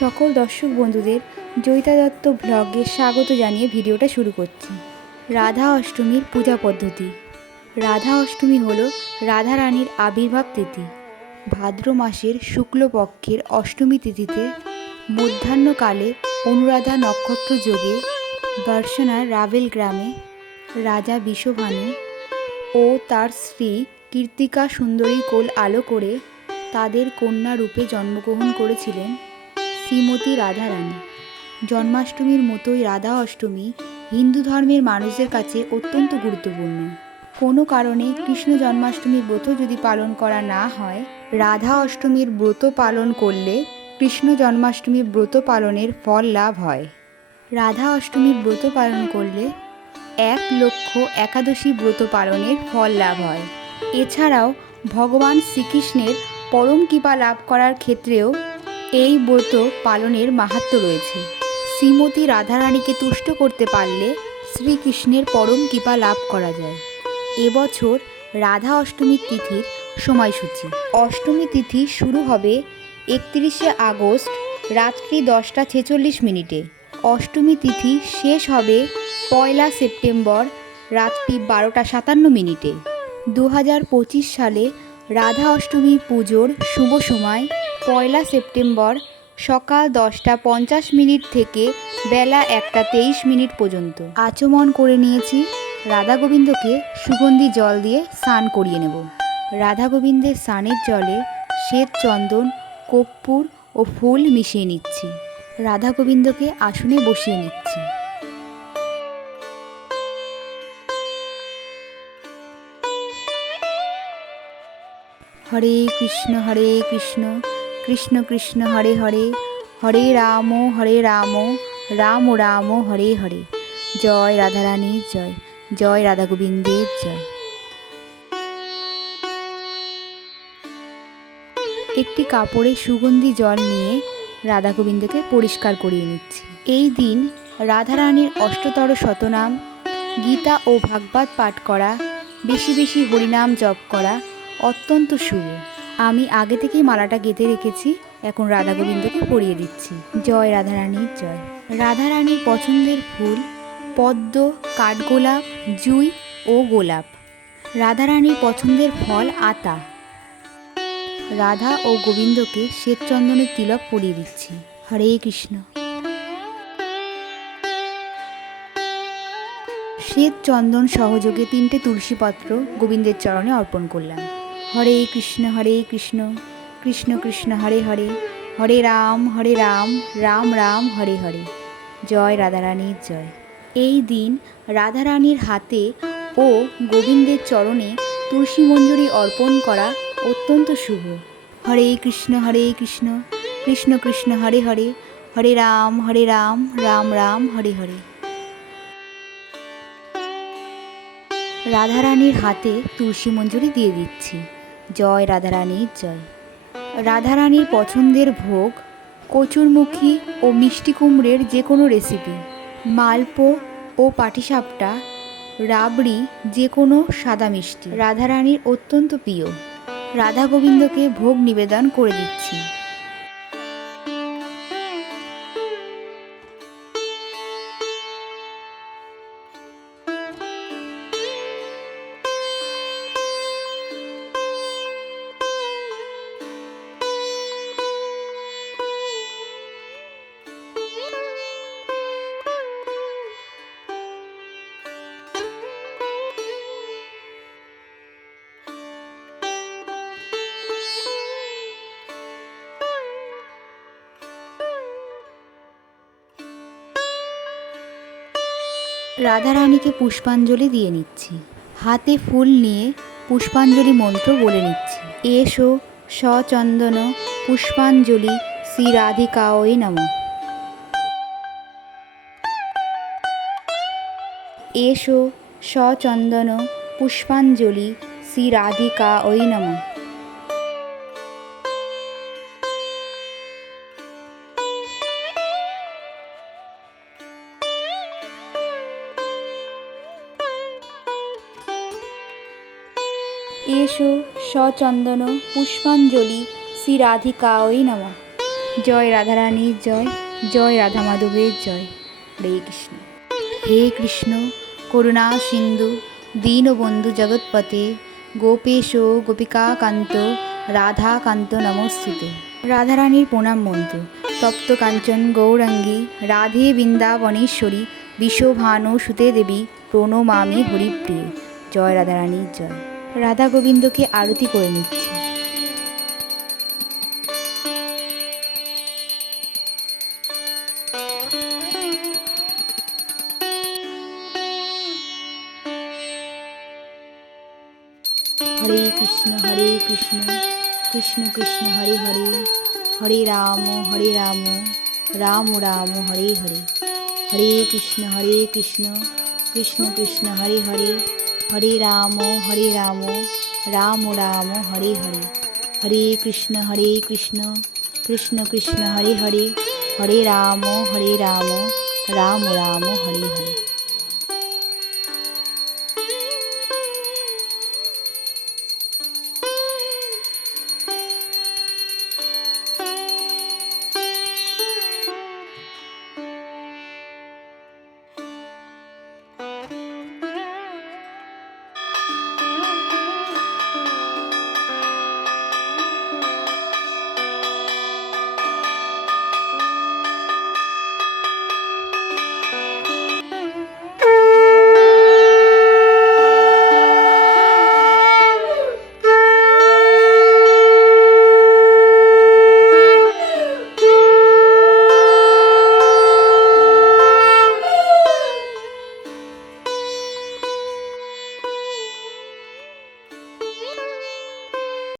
সকল দর্শক বন্ধুদের জয়িতা দত্ত ব্লগে স্বাগত জানিয়ে ভিডিওটা শুরু করছি। রাধা অষ্টমীর পূজা পদ্ধতি। রাধা অষ্টমী হল রাধা রানীর আবির্ভাব তিথি। ভাদ্র মাসের শুক্লপক্ষের অষ্টমী তিথিতে মধ্যাহ্নকালে অনুরাধা নক্ষত্র যোগে বর্ষণার রাভেল গ্রামে রাজা বিষভানু ও তার স্ত্রী কীর্তিকা সুন্দরী কোল আলো করে তাদের কন্যা রূপে জন্মগ্রহণ করেছিলেন শ্রীমতী রাধা রানী। জন্মাষ্টমীর মতোই রাধা অষ্টমী হিন্দু ধর্মের মানুষদের কাছে অত্যন্ত গুরুত্বপূর্ণ। কোনো কারণে কৃষ্ণ জন্মাষ্টমীর ব্রত যদি পালন করা না হয়, রাধা অষ্টমীর ব্রত পালন করলে কৃষ্ণ জন্মাষ্টমীর ব্রত পালনের ফল লাভ হয়। রাধা অষ্টমীর ব্রত পালন করলে 1,00,000 ব্রত পালনের ফল লাভ হয়। এছাড়াও ভগবান শ্রীকৃষ্ণের পরম কৃপা লাভ করার ক্ষেত্রেও এই ব্রত পালনের মাহাত্ম্য রয়েছে। শ্রীমতী রাধারানীকে তুষ্ট করতে পারলে শ্রীকৃষ্ণের পরম কৃপা লাভ করা যায়। এবছর রাধা অষ্টমীর তিথির সময়সূচি। অষ্টমী তিথি শুরু হবে 31শে আগস্ট রাত্রি 10:46। অষ্টমী তিথি শেষ হবে 1 সেপ্টেম্বর রাত্রি 12:57। 2025 সালে রাধা অষ্টমী পুজোর শুভ সময় 1 সেপ্টেম্বর সকাল 10:50 থেকে বেলা 1:23 পর্যন্ত। আচমন করে নিয়েছি, রাধা গোবিন্দকে সুগন্ধি জল দিয়ে স্নান করিয়ে নেব। রাধা গোবিন্দের স্নানের জলে শ্বেত চন্দন, কর্পূর ও ফুল মিশিয়ে নিচ্ছি। রাধা গোবিন্দকে আসনে বসিয়ে নিচ্ছি। হরে কৃষ্ণ কৃষ্ণ কৃষ্ণ হরে হরে, হরে রাম রাম রাম হরে হরে। জয় রাধারানীর জয়, জয় রাধা গোবিন্দের জয়। একটি কাপড়ে সুগন্ধি জল নিয়ে রাধা গোবিন্দকে পরিষ্কার করিয়ে নিচ্ছি। এই দিন রাধারানীর অষ্টতর শতনাম, গীতা ও ভাগবত পাঠ করা, বেশি বেশি হরিনাম জপ করা অত্যন্ত শুভ। আমি আগে থেকেই মালাটা গেঁথে রেখেছি, এখন রাধা গোবিন্দকে পরিয়ে দিচ্ছি। জয় রাধারানীর জয়। রাধারানীর পছন্দের ফুল পদ্ম, কাঠগোলাপ, জুঁই ও গোলাপ। রাধারানীর পছন্দের ফল আতা। রাধা ও গোবিন্দকে শ্বেতচন্দনের তিলক পরিয়ে দিচ্ছি। হরে কৃষ্ণ। শ্বেত চন্দন সহযোগে 3টে তুলসী পত্র গোবিন্দের চরণে অর্পণ করলাম। হরে কৃষ্ণ কৃষ্ণ কৃষ্ণ হরে হরে, হরে রাম রাম রাম হরে হরে। জয় রাধারানীর জয়। এই দিন রাধারানীর হাতে ও গোবিন্দের চরণে তুলসী মঞ্জুরি অর্পণ করা অত্যন্ত শুভ। হরে কৃষ্ণ কৃষ্ণ কৃষ্ণ হরে হরে, হরে রাম রাম রাম হরে হরে। রাধারানীর হাতে তুলসী মঞ্জুরি দিয়ে দিচ্ছি। জয় রাধারানীর জয়। রাধারানীর পছন্দের ভোগ কচুরমুখী ও মিষ্টি কুমড়ের যে কোনো রেসিপি, মালপো ও পাটিসাপটা, রাবড়ি, যে কোনো সাদা মিষ্টি রাধারানীর অত্যন্ত প্রিয়। রাধা গোবিন্দকে ভোগ নিবেদন করে দিচ্ছি। রাধারানীকে পুষ্পাঞ্জলি দিয়ে নিচ্ছি। হাতে ফুল নিয়ে পুষ্পাঞ্জলি মন্ত্র বলে নিচ্ছি। এসো সচন্দন পুষ্পাঞ্জলি শ্রী রাধিকায় নমঃ। এসো সচন্দন পুষ্পাঞ্জলি শ্রী রাধিকায় নমঃ। এসো সচন্দন পুষ্পাঞ্জলি শ্রী রাধিকায় নমঃ। জয় রাধারানীর জয়, জয় রাধা মাধবের জয়। হরে কৃষ্ণ। হে কৃষ্ণ করুণা সিন্ধু দীনবন্ধু জগৎপতে গোপেশ গোপিকাকান্ত রাধাকান্ত নমস্তুতে। রাধারানীর প্রণাম মন্ত্র। তপ্ত কাঞ্চন গৌরাঙ্গী রাধে বৃন্দাবনেশ্বরী বিশ্বভানু সুতে দেবী প্রণমামি হরিপ্রিয়ে। জয় রাধারানীর জয়। রাধা গোবিন্দকে আরতি করে নিচ্ছি। হরে কৃষ্ণ কৃষ্ণ কৃষ্ণ হরে হরে, হরে রাম রাম রাম হরে হরে। হরে কৃষ্ণ কৃষ্ণ কৃষ্ণ হরে হরে, হরে রাম রাম রাম হরে হরে। হরে কৃষ্ণ কৃষ্ণ কৃষ্ণ হরে হরে, হরে রাম রাম রাম হরে হরে।